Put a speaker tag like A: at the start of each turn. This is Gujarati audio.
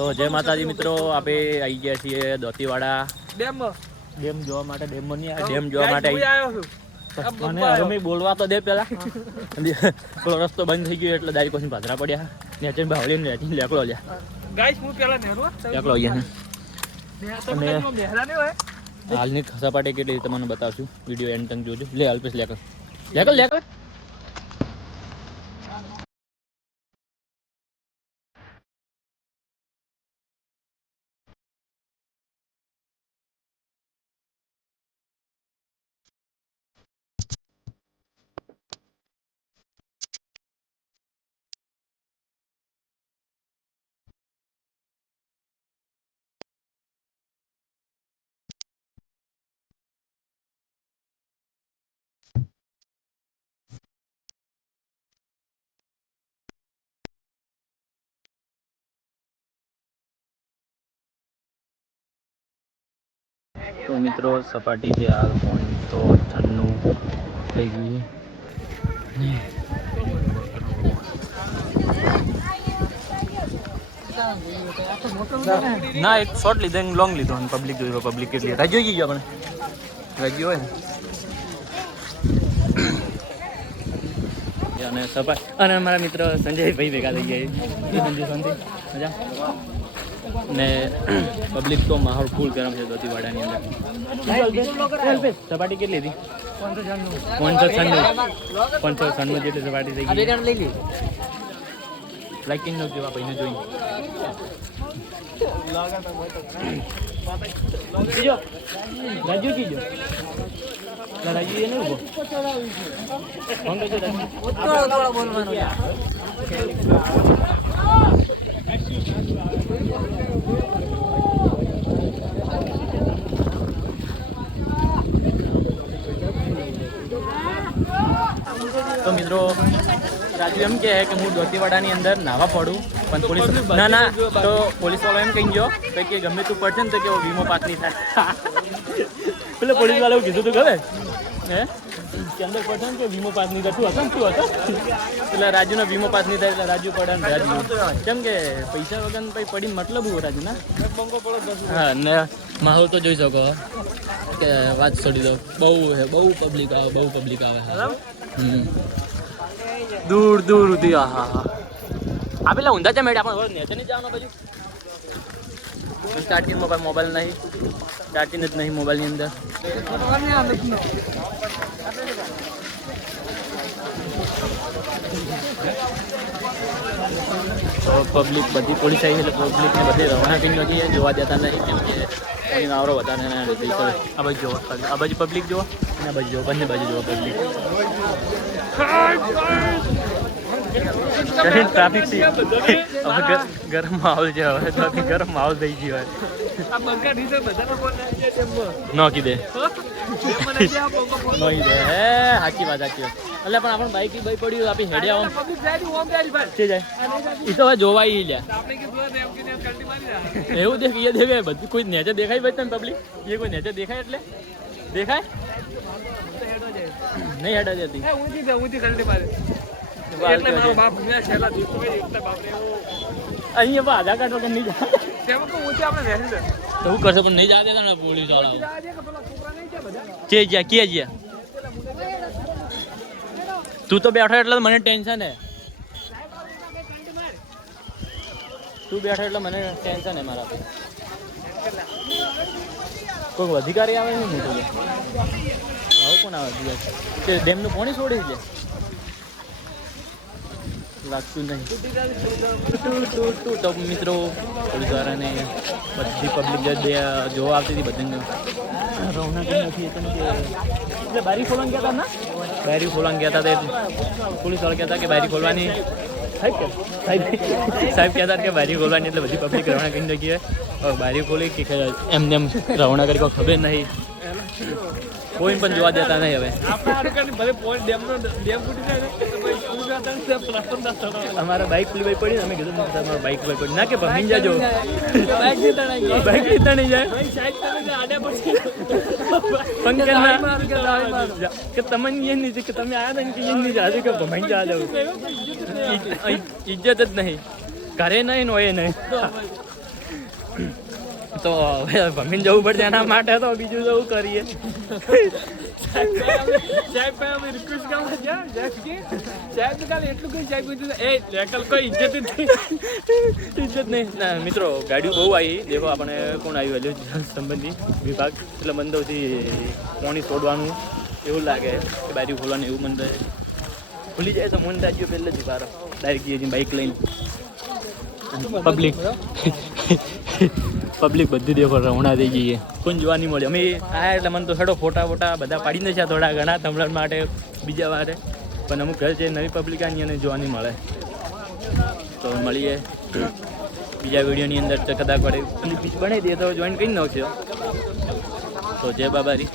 A: તો જય માતાજી મિત્રો આપણે આવી ગયા છીએ દોતીવાડા.
B: ડેમ.
A: ડેમ જોવા માટે ડેમ નહીં ડેમ જોવા માટે મને અમે બોલવા તો દે પેલા. પેલો રસ્તો બંધ થઈ ગયો એટલે દારી પછી ભાદરા પડ્યા. નેચે ભાવલી ને લેકડો લ્યા.
B: ગાઈસ હું પેલા નેરો
A: લેકડો ગયા
B: ને હોય.
A: હાલની સપાટી કેટલી તમને બતાવશું. વીડિયો એન્ડ તક જોજો. લે અલ્પેશ લેકર લેકર લેકર તો મિત્રો, સપાટી છે હાલ પોઈન્ટ તો છન્નું થઈ ગયું ના, એક શોર્ટ લીધો, એક લોંગ લીધો, અને પબ્લિક જોયું પબ્લિક કેટલી. રાજ્યો જઈ ગયો આપણે? રાજ્યો હોય ને? અને સપાટ અને અમારા મિત્ર સંજયભાઈ ભેગા થઈ ગયા સંજય, શાંતિ? મજા? ને પબ્લિક તો માહોલ ફૂલ ગરમ છે દોતીવાડાની અંદર. સપાટી કેટલી હતી? પાંચસો છન્નું. પાંચસો છન્નું જેટલી સપાટી થઈ ગઈ. લાઈકિંગ નો કેવા ભાઈને જોઈ કીજો. રાજુ કીજો. રાજુ એને ઊભો. ફોન કરજો રાજુ તો મિત્રો રાજુ એમ કહે કે હું દોતીવાડાની અંદર નાવા પડું પણ પોલીસ ના ના તો પોલીસ વાળો એમ કહી ગયો તો કે ગમે તું પડશે ને તો કે વીમો પાસ નહીં થાય. પેલો પોલીસ વાળાએ કીધું તું ખબર? હે અંદર પડશે કે વીમો પાસ નહીં થતું તું હશે ને? તું હતો એટલે રાજુનો વીમો પાસ નહીં થાય એટલે રાજુ ને રાજુ. કેમ કે પૈસા વગર પછી પડી મતલબ હું રાજુ ના
B: બંગો પડો દસ
A: હા, ને માહોલ તો જોઈ શકો. કે વાત છોડી દો. બહુ હે બહુ પબ્લિક આવે, બહુ પબ્લિક આવે. દૂર દૂર સુધી હા હા આ પેલા ઊંધા છે મેડમ આપણે નેચે નહીં જવાનું બાજુ? સ્ટાર્ટિંગમાં મોબાઈલ મોબાઈલ નહીં. સ્ટાર્ટિંગ જ નહીં મોબાઈલની અંદર. તો પબ્લિક બધી પોલીસ આવી એટલે પબ્લિકને બધી રવાના થઈ નથી જોવા દેતા નહીં કેમ કે એની આવરો વધારે આ બાજુ જોવા આ બાજુ. પબ્લિક જોવો? અને આ બાજુ જોવા બંને બાજુ જોવા પબ્લિક ટ્રાફિકથી હવે ગરમ માહોલ છે હવે તો ગરમ માહોલ થઈ ગયો
B: ફોન નાખી દે. નોકી
A: હોય
B: દે,
A: હે સાચી વાત સાચી વાત. એટલે પણ આપણે બાઈક બાઈક પડ્યું આપી
B: પબ્લિક જાય છે, જાય.
A: એ તો. હવે જોવાય લ્યા.
B: હોય.
A: એવું દેખ એ દેખાય બધું કોઈ નેચર દેખાય ભાઈ તને પબ્લિક એ કોઈ નેચર દેખાય એટલે? દેખાય? નહીં હેડા જતી.
B: ઊંચી ઊંચી. એટલે મારો બાપ મેં છેલ્લા દિવસો કઈ એકલા બાપરે
A: અહીંયા પણ આધાર કાર્ડ વગર નહીં જાય
B: તેમાં કહું ઊંચી આપણે બેસી
A: તો હું કરશે પણ નહીં જવા દેતા
B: પોલીસવાળા કે જાય?
A: કે જ્યાં? તું તો બેઠો એટલે મને ટેન્શન હે. તું બેઠો એટલે મને ટેન્શન હે મારા કોઈ અધિકારી આવે ને આવું કોણ આવે? ડેમનું પાણી છોડી છે? લાગતું નહીં. તો મિત્રો વાળાને બધી પબ્લિક જોવા આવતી હતી બધાને. રૌનક નથી બારી ખોલવાનું કહેતા ના? બારી ખોલવાનું કહેતા હતા પોલીસવાળા કે બારી ખોલવાની. સાહેબ કહેતા કે બારી ખોલવાની એટલે બધી પબ્લિક રવાના કરી નાખી બારી ખોલી કે એમને એમ રવાના કરી કોઈ ખબર નહીં. કોઈ પણ જોવા દેતા નહીં હવે. અમારા બાઇક પેલી પડી અમે કીધું તમારા બાઇક બાઈક પડી. ના કે ભમીને જાજો. બાઇક લીધા નહીં જાય. કે તમે એ નહીં કે તમે આવ્યા હતા કે એ નહીં જાજુ કે ભમાઈ જા ઇજ્જત જ નહીં. ઘરે નહીં નો એ નહીં. તો હવે ભમીને જવું પડશે એના માટે તો બીજું જવું કરીએ?
B: સાહેબ અમે રિક્વેસ્ટ કરવા ગયા સાહેબ કે સાહેબ કાલે એટલું કઈ સાહેબ કીધું એ લેકલ કોઈ ઇજ્જત જ નહીં.
A: ઇજ્જત નહીં. ના મિત્રો ગાડીઓ બહુ આવી. દેખો આપણે કોણ આવ્યું હજુ સંબંધી વિભાગ. એટલે મંદોથી પાણી છોડવાનું એવું લાગે કે બારી ખોલવાનું એવું મંદ ખુલી જાય તો મન તાજ્યો પહેલે જ બાર ડાયરેક્ટ બાઇક લઈને. પબ્લિક પબ્લિક બધી દેખો રવણા થઈ જઈએ કોઈ જોવા નહીં મળે અમે આ એટલે મને તો સડો ફોટા ફોટા બધા પાડી દે છે થોડા ઘણા તમલણ માટે બીજા વારે. પણ અમુક ઘર છે નવી પબ્લિક આની અને જોવા નહીં મળે. તો મળીએ. બીજા વિડીયોની અંદર તો કદાચ પડે પીચ બનાવી દે તો જોઈન કરી નાખજો. તો જય બાબારી